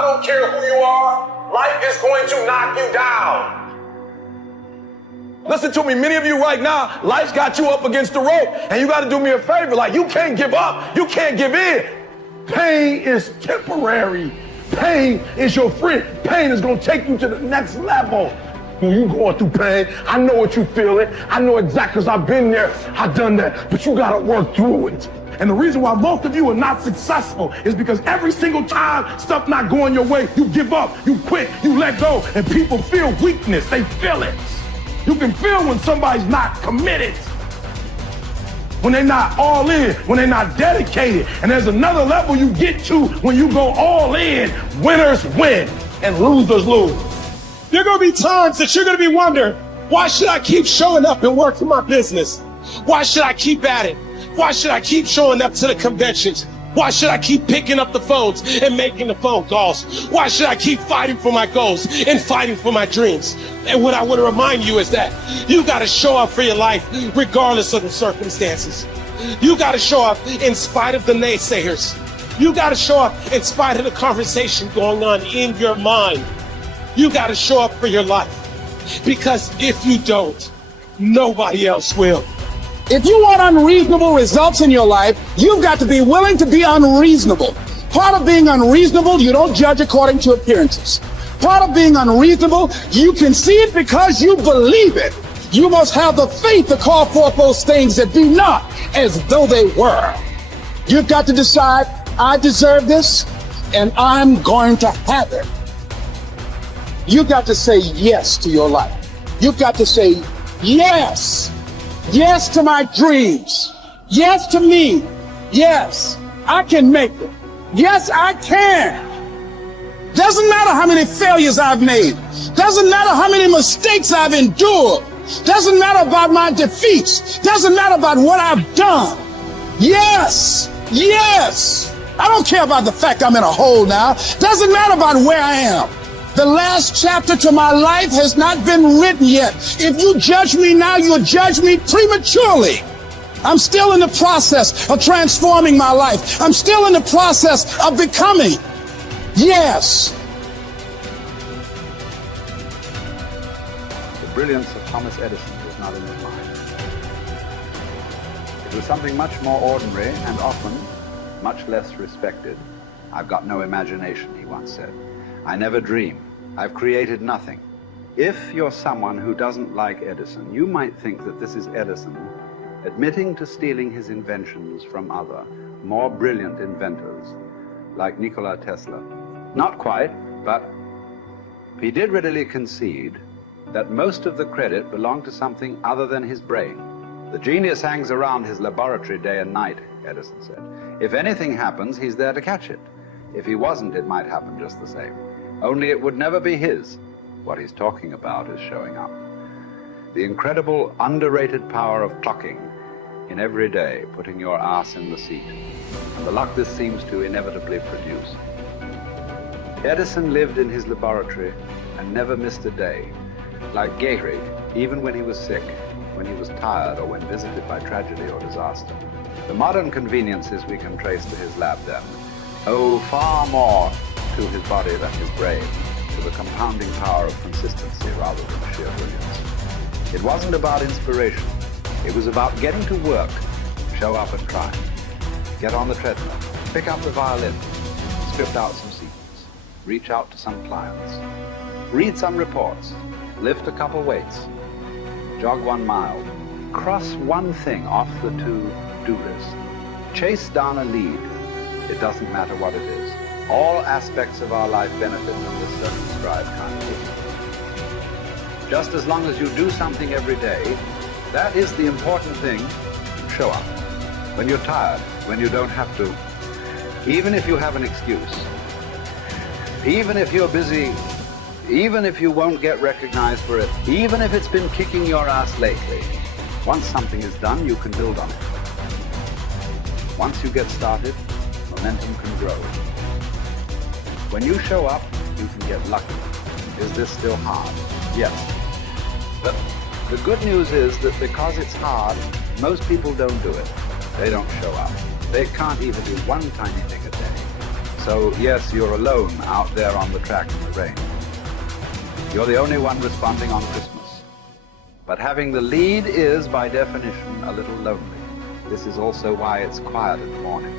I don't care who you are. Life is going to knock you down. Listen to me, many of you right now, life's got you up against the rope, and you got to do me a favor. Like, you can't give up. You can't give in. Pain is temporary. Pain is your friend. Pain is going to take you to the next level. When you going through pain, I know what you feeling. I know exactly, because I've been there. I've done that. But you got to work through it. And the reason why most of you are not successful is because every single time stuff not going your way, you give up, you quit, you let go, and people feel weakness. They feel it. You can feel when somebody's not committed, when they're not all in, when they're not dedicated. And there's another level you get to when you go all in. Winners win and losers lose. There are going to be times that you're going to be wondering, why should I keep showing up and working my business? Why should I keep at it? Why should I keep showing up to the conventions? Why should I keep picking up the phones and making the phone calls? Why should I keep fighting for my goals and fighting for my dreams? And what I want to remind you is that you got to show up for your life regardless of the circumstances. You got to show up in spite of the naysayers. You got to show up in spite of the conversation going on in your mind. You got to show up for your life, because if you don't, nobody else will. If you want unreasonable results in your life, you've got to be willing to be unreasonable. Part of being unreasonable, you don't judge according to appearances. Part of being unreasonable, you can see it because you believe it. You must have the faith to call forth those things that be not as though they were. You've got to decide, I deserve this, and I'm going to have it. You've got to say yes to your life. You've got to say yes. Yes to my dreams. Yes to me. Yes, I can make it. Yes, I can. Doesn't matter how many failures I've made. Doesn't matter how many mistakes I've endured. Doesn't matter about my defeats. Doesn't matter about what I've done. Yes, yes. I don't care about the fact I'm in a hole now. Doesn't matter about where I am. The last chapter to my life has not been written yet. If you judge me now, you'll judge me prematurely. I'm still in the process of transforming my life. I'm still in the process of becoming. Yes. The brilliance of Thomas Edison was not in his mind. It was something much more ordinary and often much less respected. I've got no imagination, he once said. I never dream. I've created nothing. If you're someone who doesn't like Edison, you might think that this is Edison admitting to stealing his inventions from other, more brilliant inventors, like Nikola Tesla. Not quite, but he did readily concede that most of the credit belonged to something other than his brain. The genius hangs around his laboratory day and night, Edison said. If anything happens, he's there to catch it. If he wasn't, it might happen just the same. Only it would never be his. What he's talking about is showing up. The incredible, underrated power of clocking in every day, putting your ass in the seat, and the luck this seems to inevitably produce. Edison lived in his laboratory and never missed a day. Like Gehrig, even when he was sick, when he was tired, or when visited by tragedy or disaster. The modern conveniences we can trace to his lab then owe far more to his body than his brain, to the compounding power of consistency rather than sheer brilliance. It wasn't about inspiration. It was about getting to work, show up and try. Get on the treadmill, pick up the violin, script out some sequence, reach out to some clients, read some reports, lift a couple weights, jog 1 mile, cross one thing off the to-do list, chase down a lead. It doesn't matter what it is. All aspects of our life benefit from this circumscribed kind of thing. Just as long as you do something every day, that is the important thing. Show up. When you're tired, when you don't have to, even if you have an excuse, even if you're busy, even if you won't get recognized for it, even if it's been kicking your ass lately, once something is done, you can build on it. Once you get started, momentum can grow. When you show up, you can get lucky. Is this still hard? Yes. But the good news is that because it's hard, most people don't do it. They don't show up. They can't even do one tiny thing a day. So yes, you're alone out there on the track in the rain. You're the only one responding on Christmas. But having the lead is, by definition, a little lonely. This is also why it's quiet in the morning.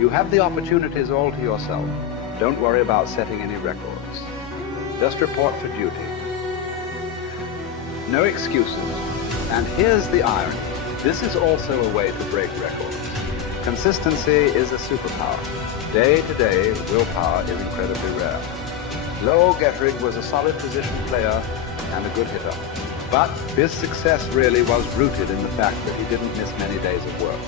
You have the opportunities all to yourself. Don't worry about setting any records. Just report for duty. No excuses. And here's the irony. This is also a way to break records. Consistency is a superpower. Day to day, willpower is incredibly rare. Lowell Gettrig was a solid position player and a good hitter. But his success really was rooted in the fact that he didn't miss many days of work.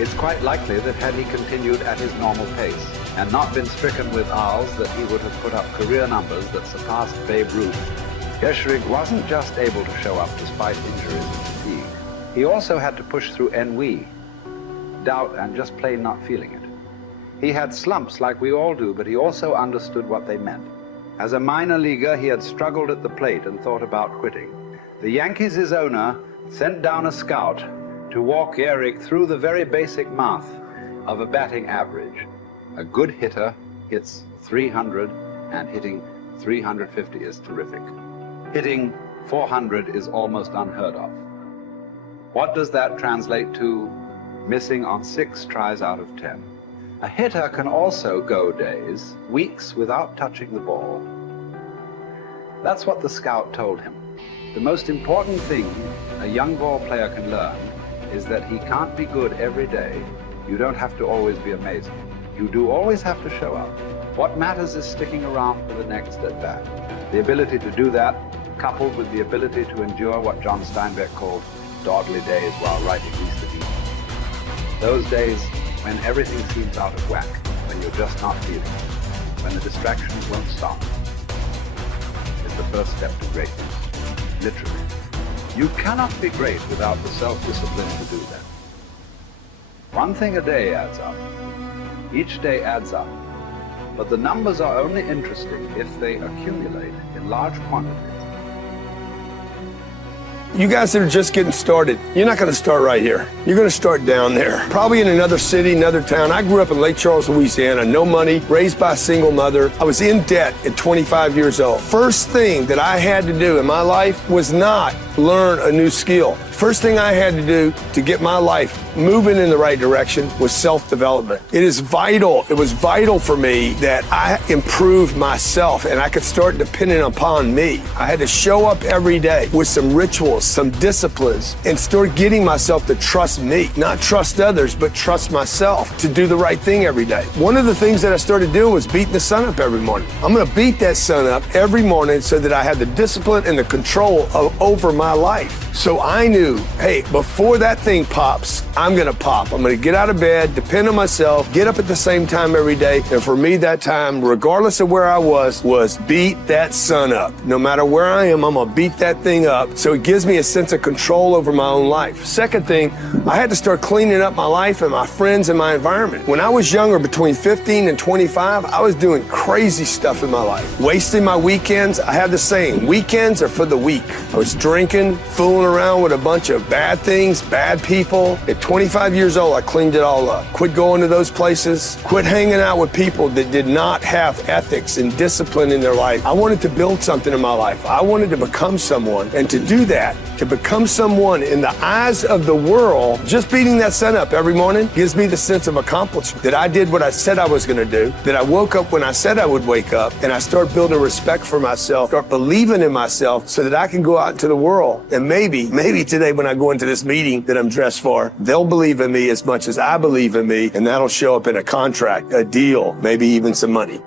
It's quite likely that had he continued at his normal pace and not been stricken with R's, that he would have put up career numbers that surpassed Babe Ruth. Gettrig wasn't just able to show up despite injuries and fatigue. He also had to push through ennui, doubt, and just plain not feeling it. He had slumps like we all do, but he also understood what they meant. As a minor leaguer, he had struggled at the plate and thought about quitting. The Yankees' owner sent down a scout to walk Gehrig through the very basic math of a batting average. A good hitter hits 300, and hitting 350 is terrific. Hitting 400 is almost unheard of. What does that translate to? Missing on 6 tries out of 10. A hitter can also go days, weeks without touching the ball. That's what the scout told him. The most important thing a young ball player can learn is that he can't be good every day. You don't have to always be amazing. You do always have to show up. What matters is sticking around for the next at-bat. The ability to do that, coupled with the ability to endure what John Steinbeck called dawdly days while writing Easter Eve. Those days when everything seems out of whack, when you're just not feeling it, when the distractions won't stop, is the first step to greatness, literally. You cannot be great without the self-discipline to do that. One thing a day adds up. Each day adds up. But the numbers are only interesting if they accumulate in large quantities. You guys that are just getting started, you're not going to start right here. You're going to start down there, probably in another city, another town. I grew up in Lake Charles, Louisiana, no money, raised by a single mother. I was in debt at 25 years old. First thing that I had to do in my life was not learn a new skill. First thing I had to do to get my life moving in the right direction was self-development. It is vital. It was vital for me that I improved myself and I could start depending upon me. I had to show up every day with some rituals, some disciplines, and start getting myself to trust me, not trust others, but trust myself to do the right thing every day. One of the things that I started doing was beating the sun up every morning. I'm going to beat that sun up every morning so that I have the discipline and the control over my life. So I knew, hey, before that thing pops, I'm going to pop. I'm going to get out of bed, depend on myself, get up at the same time every day. And for me, that time, regardless of where I was beat that sun up. No matter where I am, I'm going to beat that thing up. So it gives me a sense of control over my own life. Second thing, I had to start cleaning up my life and my friends and my environment. When I was younger, between 15 and 25, I was doing crazy stuff in my life. Wasting my weekends. I have the saying, weekends are for the weak. I was drinking, fooling around with a bunch of bad things, bad people. At 25 years old, I cleaned it all up. Quit going to those places. Quit hanging out with people that did not have ethics and discipline in their life. I wanted to build something in my life. I wanted to become someone. And to do that, to become someone in the eyes of the world, just beating that sun up every morning gives me the sense of accomplishment that I did what I said I was going to do, that I woke up when I said I would wake up, and I start building respect for myself, start believing in myself so that I can go out into the world. And maybe today when I go into this meeting that I'm dressed for, they'll believe in me as much as I believe in me, and that'll show up in a contract, a deal, maybe even some money.